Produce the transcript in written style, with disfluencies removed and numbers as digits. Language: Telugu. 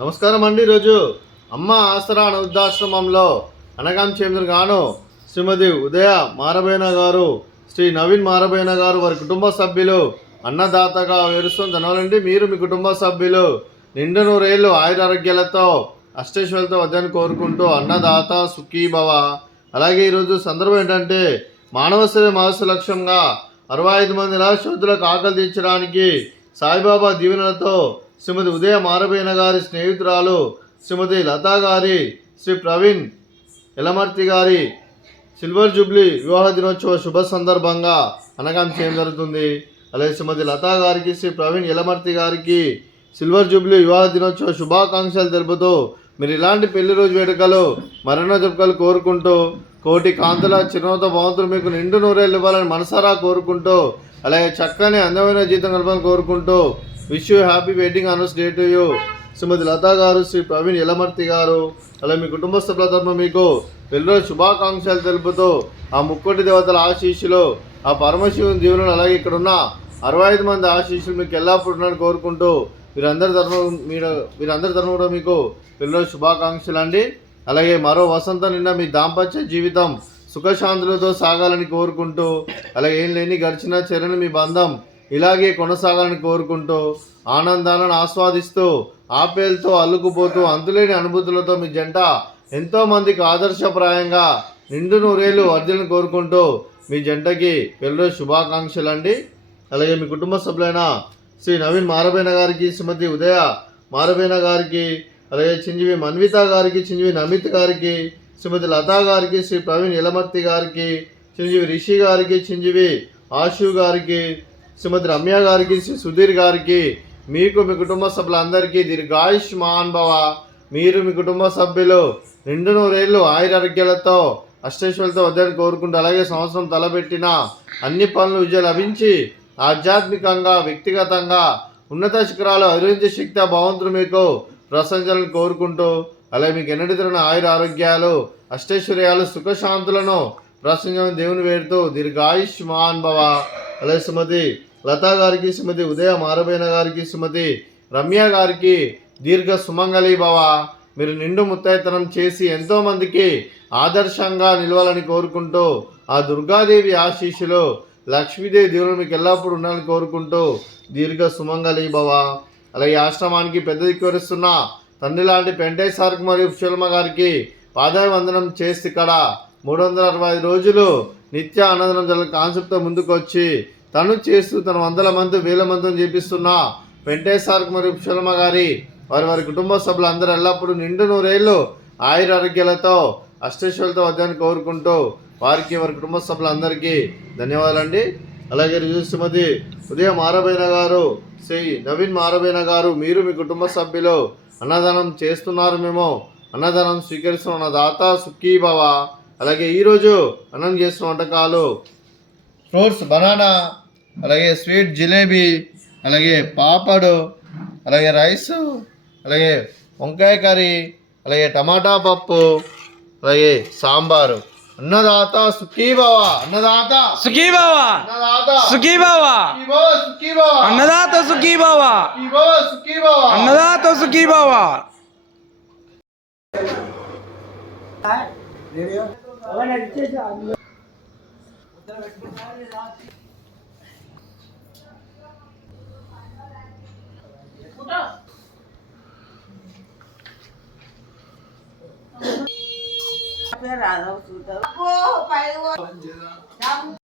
నమస్కారం అండి. ఈరోజు అమ్మ ఆసరా అనే వృద్ధాశ్రమంలో అనగాం చేంద్ర గాను శ్రీమతి ఉదయ మారబోయిన గారు, శ్రీ నవీన్ మారబోయిన గారు వారి కుటుంబ సభ్యులు అన్నదాతగా వేరుస్తుంది ధనవాలండి. మీరు మీ కుటుంబ సభ్యులు నిండు నూరేళ్ళు ఆయురారోగ్యాలతో అష్టైశ్వర్యాలతో వద్దని కోరుకుంటూ అన్నదాత సుఖీభవ. అలాగే ఈరోజు సందర్భం ఏంటంటే మానవ సేవ మహస్సు లక్ష్యంగా 65 మంది నిరాశ్రతులకు ఆకలి తీర్చడానికి సాయిబాబా దీవెనలతో శ్రీమతి ఉదయ మారబోయిన గారి స్నేహితురాలు శ్రీమతి లతా గారి, శ్రీ ప్రవీణ్ యలమర్తి గారి సిల్వర్ జూబ్లీ వివాహ దినోత్సవ శుభ సందర్భంగా అనగాం చేయడం జరుగుతుంది. అలాగే శ్రీమతి లతా గారికి, శ్రీ ప్రవీణ్ యలమర్తి గారికి సిల్వర్ జూబ్లీ వివాహ దినోత్సవ శుభాకాంక్షలు తెలుపుతూ మీరు ఇలాంటి పెళ్లి రోజు వేడుకలు మరెన్నో జరుపుకలు కోరుకుంటూ కోటి కాంతుల చిరునవ్వుతో భగవంతుడు మీకు నిండు నూరేళ్ళు ఇవ్వాలని మనసారా కోరుకుంటూ, అలాగే చక్కని అందమైన జీవితం కలపాలని కోరుకుంటూ wish you happy wedding anniversary day to you Shrimati Lata garu, Shri Praveen Yalamarthi గారు. అలాగే మీ కుటుంబ సభ్యుల తరఫున మీకు పెళ్లిరోజు శుభాకాంక్షలు తెలుపుతూ ఆ ముక్కోటి దేవతల ఆశీస్సులు, ఆ పరమశివుని దీవెనలు, అలాగే ఇక్కడ ఉన్న 65 మంది ఆశీస్సులు మీకు ఎల్లప్పుడూ ఉన్నారని కోరుకుంటూ వీరందరి తరఫున కూడా మీకు పెళ్లిరోజు శుభాకాంక్షలు అండి. అలాగే మరో వసంతం నిండా మీ దాంపత్య జీవితం సుఖశాంతులతో సాగాలని కోరుకుంటూ, అలాగే ఏం లేని గడిచిన చెరని మీ బంధం ఇలాగే కొనసాగాలని కోరుకుంటూ, ఆనందాలను ఆస్వాదిస్తూ ఆపేలతో అల్లుకుపోతూ అంతులేని అనుభూతులతో మీ జంట ఎంతో మందికి ఆదర్శప్రాయంగా నిండు నూరేళ్ళు వర్ధలను కోరుకుంటూ మీ జంటకి పెళ్లిరోజు శుభాకాంక్షలు అండి. అలాగే మీ కుటుంబ సభ్యులైన శ్రీ నవీన్ మారబోయిన గారికి, శ్రీమతి ఉదయ మారబోయిన గారికి, అలాగే చింజీవి మన్విత గారికి, చింజీవి నమిత్ గారికి, శ్రీమతి లతా గారికి, శ్రీ ప్రవీణ్ యలమర్తి గారికి, చింజీవి రిషి గారికి, చింజీవి ఆశు గారికి, శ్రీమతి రమ్య గారికి, శ్రీ సుధీర్ గారికి, మీకు మీ కుటుంబ సభ్యులందరికీ దీర్ఘాయుష్మాన్ భవ. మీరు మీ కుటుంబ సభ్యులు నిండు నూరేళ్ళు ఆయురారోగ్యాలతో అష్టైశ్వర్యాలతో వద్దని కోరుకుంటూ, అలాగే సంవత్సరం తలపెట్టిన అన్ని పనులు విజయం లభించి ఆధ్యాత్మికంగా వ్యక్తిగతంగా ఉన్నత శిఖరాలు అధిరోహించే శక్తి ఆ భగవంతుడు మీకు ప్రశంసలను కోరుకుంటూ, అలాగే మీకు ఎన్నటి తిరిగిన ఆయుర ఆరోగ్యాలు అష్టైశ్వర్యాలు సుఖశాంతులను ప్రశంసలను దేవుని వేడుతూ దీర్ఘాయుష్మాన్ భవ. అలాగే శ్రీమతి లతా గారికి, శ్రీమతి ఉదయ మారబోయిన గారికి, శ్రీమతి రమ్య గారికి దీర్ఘ సుమంగళి భవ. మీరు నిండు ముత్తైతనం చేసి ఎంతోమందికి ఆదర్శంగా నిలవాలని కోరుకుంటూ, ఆ దుర్గాదేవి ఆశీస్సులు లక్ష్మీదేవి దేవుడు మీకు ఎల్లప్పుడూ ఉండాలని కోరుకుంటూ దీర్ఘ సుమంగళి భవ. అలాగే ఆశ్రమానికి పెద్ద దిక్కువరిస్తున్న తండ్రి లాంటి పెంటయ్య సార్కి మరియు శిల్మ గారికి పాదాభివందనం చేసి ఇక్కడ 365 రోజులు నిత్య అన్నదానం జరగ కాన్సెప్ట్తో ముందుకు వచ్చి తను చేస్తూ తన 100 మంది 1000 మందిని చేపిస్తున్న పెంటయ్య సార్కి మరియు శిల్మ గారి వారి కుటుంబ సభ్యులందరూ ఎల్లప్పుడూ నిండు నూరేళ్ళు ఆయురారోగ్యాలతో అష్టైశ్వర్యాలతో వద్దని కోరుకుంటూ వారికి వారి కుటుంబ సభ్యులందరికీ ధన్యవాదాలండి. అలాగే శ్రీమతి ఉదయ మారబోయిన గారు, శ్రీ నవీన్ మారబోయిన గారు, మీరు మీ కుటుంబ సభ్యులు అన్నదానం చేస్తున్నారు, మేము అన్నదానం స్వీకరిస్తున్న దాత సుఖీభవ. అలాగే ఈరోజు అన్నం చేస్తున్న వంటకాలు ఫ్రూట్స్ బనానా, అలాగే స్వీట్ జిలేబీ, అలాగే పాపడు, అలాగే రైసు, అలాగే వంకాయ కర్రీ, అలాగే టమాటా పప్పు, అలాగే సాంబారు. అన్నదాత సుఖీభవ, అన్నదాత సుఖీభవ, అన్నదాత సుఖీభవ, అన్నదాత సుఖీభవ, అన్నదాత సుఖీభవ. రాధ